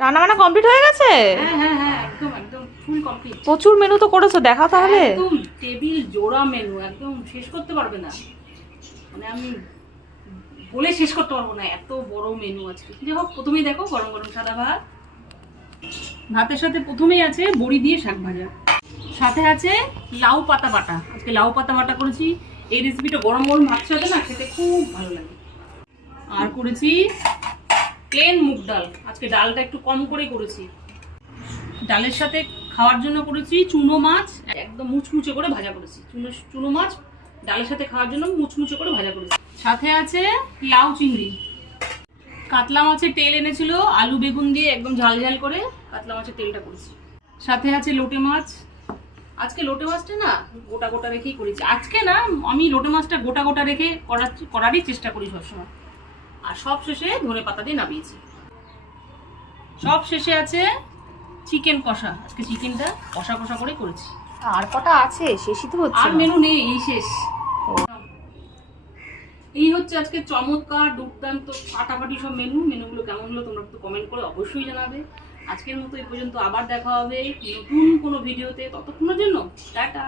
রান্না বান্না কমপ্লিট হয়ে গেছে? হ্যাঁ হ্যাঁ হ্যাঁ, একদম একদম ফুল কমপ্লিট। প্রচুর মেনু তো করেছো, দেখা তাহলে। একদম টেবিল জোড়া মেনু, একদম শেষ করতে পারবে না, মানে আমি বলে শেষ করতে পারবো না, এত বড় মেনু আজকে। যাই হোক, প্রথমেই দেখো গরম গরম সাদা ভাত, ভাতের সাথে প্রথমেই আছে বড়ি দিয়ে শাক ভাজা, সাথে আছে লাউ পাতা বাটা। আজকে লাউ পাতা বাটা করেছি। এই রেসিপিটা গরম গরম ভাতের সাথে না খেতে খুব ভালো লাগে। আর করেছি প্লেন মুগ ডাল, আজকে ডালটা একটু কম করে করেছি। ডালের সাথে খাওয়ার জন্য করেছি চুনো মাছ, একদম মুচমুচে করে ভাজা করেছি। চুনো মাছ ডালের সাথে খাওয়ার জন্য মুচমুচে করে ভাজা করেছি। সাথে আছে লাউ চিংড়ি, কাতলা মাছের তেল এনেছিল, আলু বেগুন দিয়ে একদম ঝাল ঝাল করে কাতলা মাছের তেলটা করেছি। সাথে আছে লোটে মাছ। আজকে লোটে মাছটা না গোটা গোটা রেখেই করেছি। আজকে না, আমি লোটে মাছটা গোটা গোটা রেখে করারই চেষ্টা করি সবসময়। আর সব শেষে ধনে পাতা দিয়ে নামিয়েছি। সব শেষে আছে চিকেন কষা। আজকে চিকেনটা কষা কষা করে করেছি। আর কটা আছে? শেষই তো হচ্ছে আর না। মেনু নেই, এই শেষ। এই হচ্ছে আজকে চমৎকার দুর্দান্ত ফাটাফাটি সব মেনুগুলো কেমন হলো তোমরা একটু কমেন্ট করে অবশ্যই জানাবে। আজকের মতো এই পর্যন্ত, আবার দেখা হবে নতুন কোনো ভিডিওতে। ততক্ষণের জন্য টাটা।